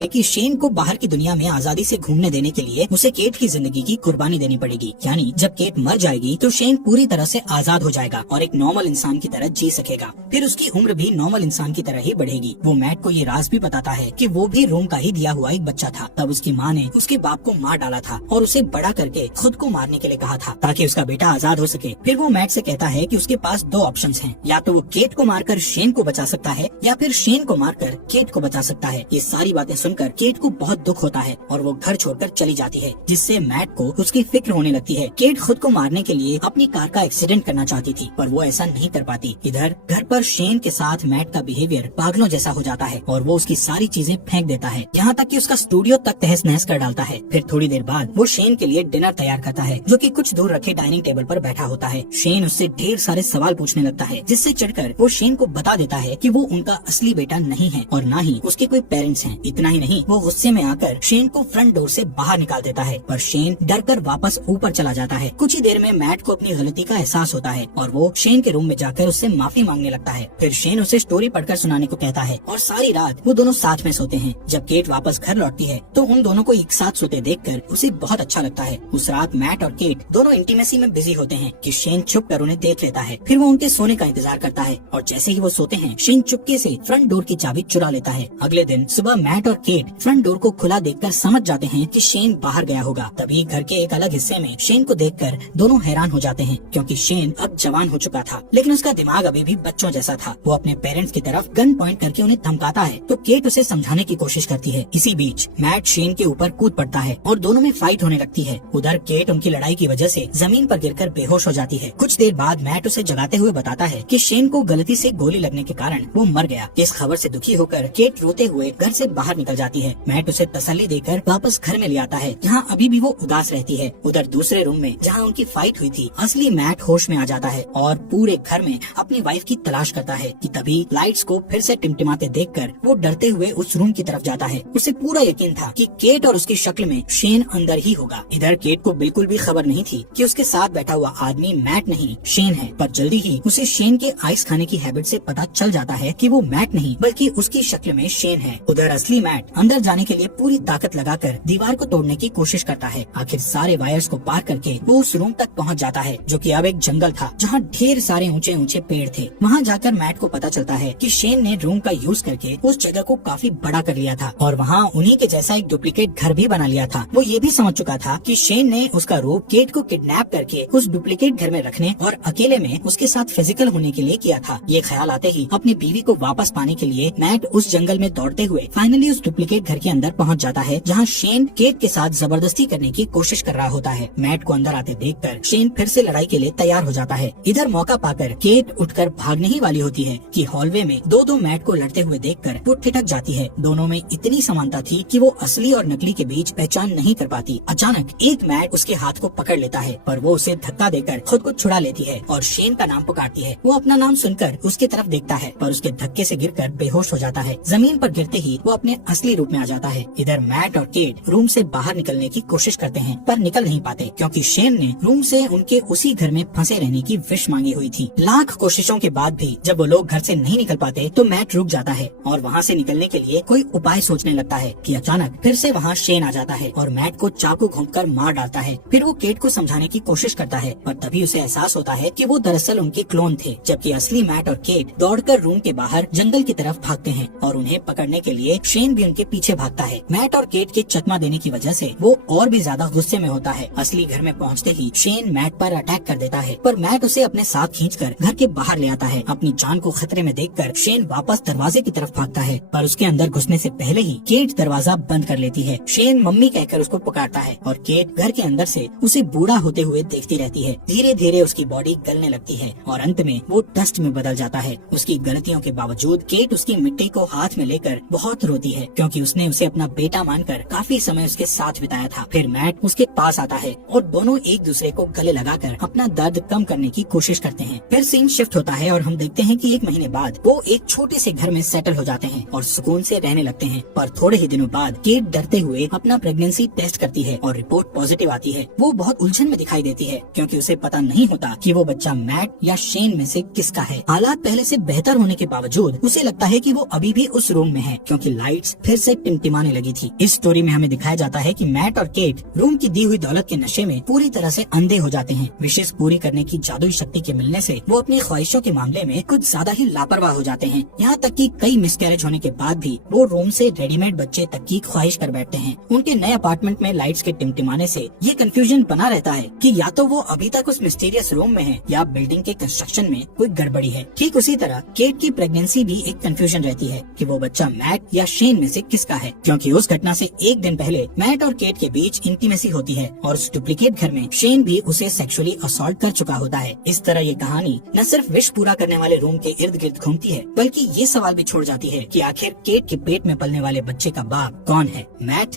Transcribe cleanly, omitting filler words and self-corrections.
कि शेन को बाहर की दुनिया में आजादी से घूमने देने के लिए उसे केट की जिंदगी की कुर्बानी देनी पड़ेगी। यानी जब केट मर जाएगी तो शेन पूरी तरह से आजाद हो जाएगा और एक नॉर्मल इंसान की तरह जी सकेगा। फिर उसकी उम्र भी नॉर्मल इंसान की तरह ही बढ़ेगी। वो मैट को ये राज भी बताता है कि वो भी रोम का ही दिया हुआ एक बच्चा था। तब उसकी माँ ने उसके बाप को मार डाला था और उसे बड़ा करके खुद को मारने के लिए कहा था ताकि उसका बेटा आजाद हो सके। फिर वो मैट से कहता है कि उसके पास दो ऑप्शंस हैं, या तो वो केट को मारकर शेन को बचा सकता है या फिर शेन को मारकर केट को बचा सकता है। ये सारी बातें सुनकर केट को बहुत दुख होता है और वो घर छोड़कर चली जाती है, जिससे मैट को उसकी फिक्र होने लगती है। केट खुद को मारने के लिए अपनी कार का एक्सीडेंट करना चाहती थी पर वो ऐसा नहीं कर पाती। इधर घर पर शेन के साथ मैट का बिहेवियर पागलों जैसा हो जाता है और वो उसकी सारी चीजें फेंक देता है, यहाँ तक कि उसका स्टूडियो तक तहस नहस कर डालता है। फिर थोड़ी देर बाद वो शेन के लिए डिनर तैयार करता है, जो कि कुछ दूर रखे डाइनिंग टेबल पर बैठा होता है। शेन उससे ढेर सारे सवाल पूछने लगता है, जिससे चिढ़कर वो शेन को बता देता है कि वो उनका असली बेटा नहीं है और न ही उसके कोई पेरेंट्स हैं। इतना ही नहीं, वो गुस्से में आकर शेन को फ्रंट डोर से बाहर निकाल देता है, पर शेन डरकर वापस ऊपर चला जाता है। कुछ ही देर में मैट को अपनी गलती का एहसास होता है और वो शेन के रूम में जाकर उससे माफी मांगने लगता है। फिर शेन उसे स्टोरी पढ़कर सुनाने को कहता है और सारी रात वो दोनों साथ में सोते हैं। जब केट वापस घर लौटती है तो उन दोनों को एक साथ सोते देखकर उसे बहुत अच्छा लगता है। उस रात मैट और केट दोनों इंटीमेसी में बिजी होते हैं कि शेन छुप कर उन्हें देख लेता है। फिर वो उनके सोने का इंतजार करता है और जैसे ही वो सोते हैं शेन चुपके से फ्रंट डोर की चाबी चुरा लेता है। अगले दिन सुबह मैट और केट फ्रंट डोर को खुला देखकर समझ जाते हैं कि शेन बाहर गया होगा। तभी घर के एक अलग हिस्से में शेन को देखकर दोनों हैरान हो जाते हैं, क्योंकि शेन अब जवान हो चुका था लेकिन उसका दिमाग अभी भी बच्चों जैसा था। वो अपने पेरेंट्स की तरफ गन पॉइंट करके उन्हें धमकाता है तो केट उसे समझाने की कोशिश करती है। इसी बीच मैट शेन के ऊपर कूद पड़ता है और दोनों में फाइट होने लगती है। उधर केट उनकी लड़ाई की वजह से जमीन पर गिरकर बेहोश हो जाती है। कुछ देर बाद मैट उसे जगाते हुए बताता है कि शेन को गलती से गोली लगने के कारण वो मर गया। इस खबर से दुखी होकर केट रोते हुए घर से बाहर निकल जाती है। मैट उसे तसल्ली देकर वापस घर में ले आता है, जहाँ अभी भी वो उदास रहती है। उधर दूसरे रूम में जहाँ उनकी फाइट हुई थी, असली मैट होश में आ जाता है और पूरे घर में अपनी वाइफ की तलाश करता है कि तभी लाइट्स को फिर से टिमटिमाते देखकर वो डरते हुए उस रूम की तरफ जाता है। उसे पूरा यकीन था कि केट और उसकी शक्ल में शेन अंदर ही होगा। इधर केट को बिल्कुल भी खबर नहीं थी कि उसके साथ बैठा हुआ आदमी मैट नहीं शेन है, पर जल्दी ही उसे शेन के आइस खाने की हैबिट से पता चल जाता है कि वो मैट नहीं बल्कि उसकी शक्ल में शेन है। उधर असली मैट अंदर जाने के लिए पूरी ताकत लगाकर दीवार को तोड़ने की कोशिश करता है। आखिर सारे वायर्स को पार करके वो उस रूम तक पहुंच जाता है, जो कि अब एक जंगल था जहां ढेर सारे ऊंचे ऊंचे पेड़ थे। वहां जाकर मैट को पता चलता है कि शेन ने रूम का यूज करके उस जगह को काफी बड़ा कर लिया था और वहां उन्हीं के जैसा एक डुप्लीकेट घर भी बना लिया था। वो ये भी समझ चुका था कि शेन ने उसका रूप केट को किडनैप करके उस डुप्लीकेट घर में रखने और अकेले में उसके साथ फिजिकल होने के लिए किया था। ये ख्याल आते ही अपनी बीवी को वापस पाने के लिए मैट उस जंगल में दौड़ते हुए फाइनली उस डुप्लीकेट घर के अंदर पहुंच जाता है, जहां शेन केट के साथ जबरदस्ती करने की कोशिश कर रहा होता है। मैट को अंदर आते देखकर शेन फिर से लड़ाई के लिए तैयार हो जाता है। इधर मौका पाकर केट उठकर भागने ही वाली होती है कि हॉलवे में दो मैट को लड़ते हुए देखकर वो ठिठक जाती है। दोनों में इतनी समानता थी कि वो असली और नकली के बीच पहचान नहीं कर पाती। अचानक एक मैट उसके हाथ को पकड़ लेता है, पर वो उसे धक्का देकर खुद को छुड़ा लेती है और शेन का नाम पुकारती है। वो अपना नाम सुनकर उसकी तरफ देखता है, पर उसके धक्के से गिरकर बेहोश हो जाता है। जमीन पर गिरते ही वो अपने असली रूप में आ जाता है। इधर मैट और केट रूम से बाहर निकलने की कोशिश करते हैं, पर निकल नहीं पाते, क्योंकि शेन ने रूम से उनके उसी घर में फंसे रहने की विश मांगी हुई थी। लाख कोशिशों के बाद भी जब वो लोग घर से नहीं निकल पाते तो मैट रुक जाता है और वहाँ से निकलने के लिए कोई उपाय सोचने लगता है कि अचानक फिर से वहाँ शेन आ जाता है और मैट को चाकू घोंपकर मार डालता है। फिर वो केट को समझाने की कोशिश करता है, पर तभी उसे एहसास होता है कि वो दरअसल उनके क्लोन थे, जबकि असली मैट और केट दौड़कर रूम के बाहर जंगल की तरफ भागते हैं और उन्हें पकड़ने के लिए शेन भी उनके पीछे भागता है। मैट और केट के चकमा देने की वजह से वो और भी ज्यादा गुस्से में होता है। असली घर में पहुँचते ही शेन मैट पर अटैक कर देता है, पर मैट उसे अपने साथ खींचकर घर के बाहर ले आता है। अपनी जान को खतरे में देखकर शेन वापस दरवाजे की तरफ भागता है, पर उसके अंदर घुसने से पहले ही केट दरवाजा बंद कर लेती है। शेन मम्मी कहकर उसको पुकारता है और केट घर के अंदर से उसे बूढ़ा होते हुए देखती रहती है। धीरे धीरे उसकी बॉडी गलने लगती है और अंत में वो डस्ट में बदल जाता है। उसकी गलतियों के बावजूद केट उसकी मिट्टी को हाथ में लेकर बहुत रोती है, क्योंकि उसने उसे अपना बेटा मानकर काफी समय उसके साथ बिताया था। फिर मैट उसके पास आता है और दोनों एक दूसरे को गले लगाकर अपना दर्द कम करने की कोशिश करते हैं। फिर सीन शिफ्ट होता है और हम देखते हैं कि 1 महीने बाद वो एक छोटे से घर में सेटल हो जाते हैं और सुकून से रहने लगते हैं। पर थोड़े ही दिनों बाद केट डरते हुए अपना प्रेगनेंसी टेस्ट करती है और रिपोर्ट पॉजिटिव आती है। वो बहुत उलझन में दिखाई देती है, क्योंकि उसे पता नहीं होता कि वो बच्चा मैट या शेन में से किसका है। हालात पहले से बेहतर होने के बावजूद उसे लगता है कि वो अभी भी उस रूम में है, क्योंकि लाइट्स फिर फिर से टिमटिमाने लगी थी। इस स्टोरी में हमें दिखाया जाता है कि मैट और केट रूम की दी हुई दौलत के नशे में पूरी तरह से अंधे हो जाते हैं। विशेष पूरी करने की जादुई शक्ति के मिलने से वो अपनी ख्वाहिशों के मामले में कुछ ज्यादा ही लापरवाह हो जाते हैं। यहाँ तक कि कई मिसकैरेज होने के बाद भी वो रूम से रेडीमेड बच्चे तक की ख्वाहिश कर बैठते हैं। उनके नए अपार्टमेंट में लाइट्स के टिमटिमाने से ये कंफ्यूजन बना रहता है कि या तो वो अभी तक उस मिस्टीरियस रूम में है या बिल्डिंग के कंस्ट्रक्शन में कोई गड़बड़ी है। ठीक उसी तरह केट की प्रेगनेंसी भी एक कंफ्यूजन रहती है कि वो बच्चा मैट या शेन में से किसका है, क्योंकि उस घटना से एक दिन पहले मैट और केट के बीच इंटीमेसी होती है और उस डुप्लीकेट घर में शेन भी उसे सेक्सुअली असॉल्ट कर चुका होता है। इस तरह ये कहानी न सिर्फ विश पूरा करने वाले रूम के इर्द गिर्द घूमती है, बल्कि ये सवाल भी छोड़ जाती है कि आखिर केट के पेट में पलने वाले बच्चे का बाप कौन है, मैट